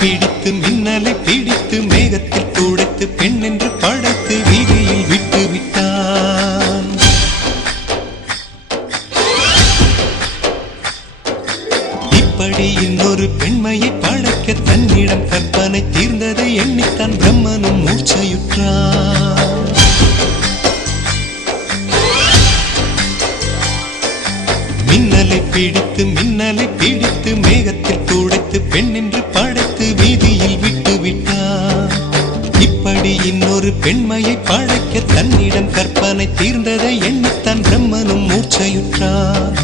பிடித்து மின்னலை பிடித்து மேகத்தில் துடைத்து பெண் என்று படைத்து வீதியில் விட்டு விட்டான். இப்படி இன்னொரு பெண்மையை படைக்க தன்னிடம் கற்பனை தீர்ந்ததை எண்ணித்தான் பிரம்மனும் மூர்ச்சையுற்றான். மின்னலை பிடித்து மின்னலை பிடித்து மேகத்தில் துடைத்து பெண் என்று படைத்து வீதியில் விட்டு விட்டான். இப்படி இன்னொரு பெண்மையை படைக்க தன்னிடம் கற்பனை தீர்ந்ததை எண்ணித்தான் பிரம்மனும் மூர்ச்சையுற்றான்.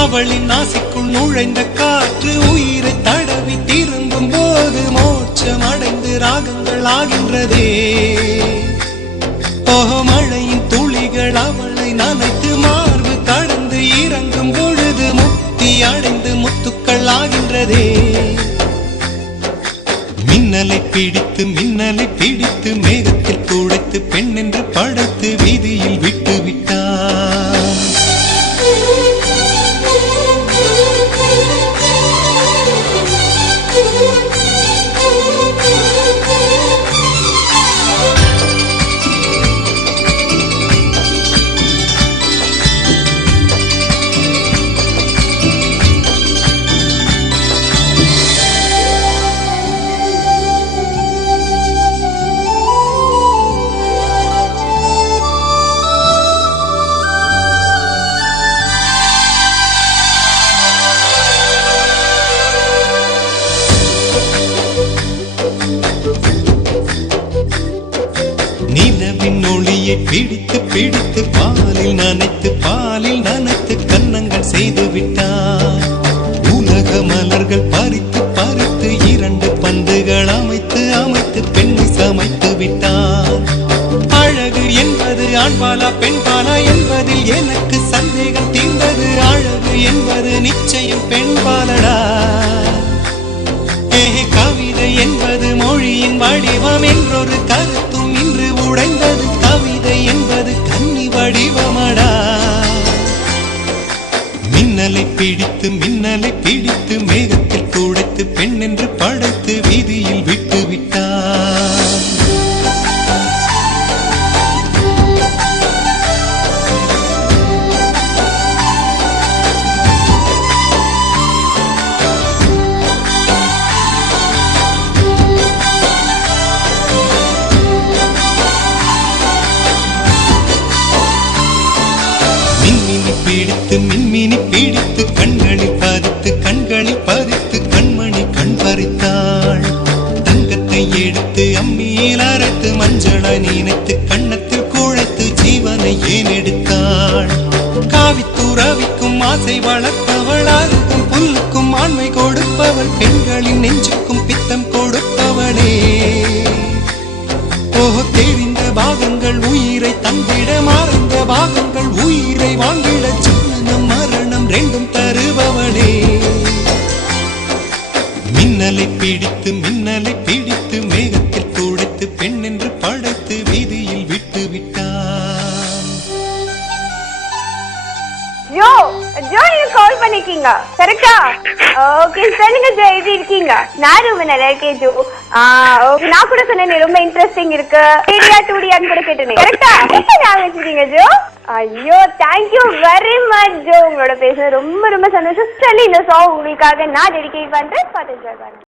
அவளின் நாசிக்குள் நுழைந்த காற்று உயிரை தடவி திரும்பும் போது மோட்சம் அடைந்து ராகங்கள் ஆகின்றதே. மழையின் துளிகள் அவளை நனைத்து மார்பு கடந்து இறங்கும் பொழுது முக்தி அடைந்து முத்துக்கள் ஆகின்றதே. மின்னலை பிடித்து மின்னலை பிடித்து மேகத்தில் துடைத்து பெண் என்று படைத்து வீதியில் விட்டு விட்டான். நிலவின் ஒளியை பிடித்து பிடித்து பாலில் நனைத்து கன்னங்கள் செய்து விட்டார். உலக மலர்கள் பறித்து பறித்து இரண்டு பந்துகள் அமைத்து அமைத்து பெண்ணை சமைத்து விட்டார். அழகு என்பது ஆண்பாலா பெண்பாலா என்பதில் எனக்கு சந்தேகம் தீர்ந்தது. அழகு என்பது நிச்சயம் பெண்பாலடா. கவிதை என்பது மொழியின் வடிவம் என்றொரு கருத்தும் இன்று உடைந்தது. கவிதை என்பது கன்னி வடிவமடா. மின்னலை பிடித்து மின்னலை பிடித்து மேகத்தில் துடைத்து பெண் என்று படைத்து வீதியில் விட்டு விட்டான். பிடித்து மின்மினி பிடித்து கண்களில் பதித்து கண்மணி கண் பறித்தாள். தங்கத்தை எடுத்து அம்மியில் அரைத்து மஞ்சளாய் நினைத்து கண்ணத்தில் குழைத்து ஜீவனை ஏன் எடுத்தாள். காவித்துறவிக்கும் ஆசை வளர்ப்பவள், அருகும் புல்லுக்கும் ஆண்மை கொடுப்பவள், பெண்களின் நெஞ்சுக்கும் பித்தம் கொடுப்பவளே. தெரிந்த பாகங்கள் உயிரை தந்திட மறந்த பாகங்கள் உயிரை வாங்கிட ஜனனம் மரணம் ரெண்டும் தருபவளே. மின்னலை பிடித்து மின்னலை பிடித்து மேகத்தில் துடைத்து பெண் என்று படைத்து வீதியில் விட்டு விட்டான். ஜோ நீங்க கால் பண்ணிருக்கீங்க கரெக்டா? ஓகே சொல்லுங்க ஜோ, எப்படி இருக்கீங்க? நான் ரொம்ப நல்லா இருக்கேன் ஜோ. ஓகே, நான் கூட சொன்னேன் ரொம்ப இன்ட்ரெஸ்டிங் இருக்கு. 3D 2D கூட கேட்டேன் கரெக்டா? ஞாபகம் வச்சிருக்கீங்க ஜோ. ஐயோ தேங்க்யூ வெரி மச் ஜோ, உங்களோட பேசுறது ரொம்ப ரொம்ப சந்தோஷம். சொல்லி இந்த சாங் உங்களுக்காக நான் டெடிகேட் பண்றேன். பார்த்து என்ஜாய் பண்ணுங்க.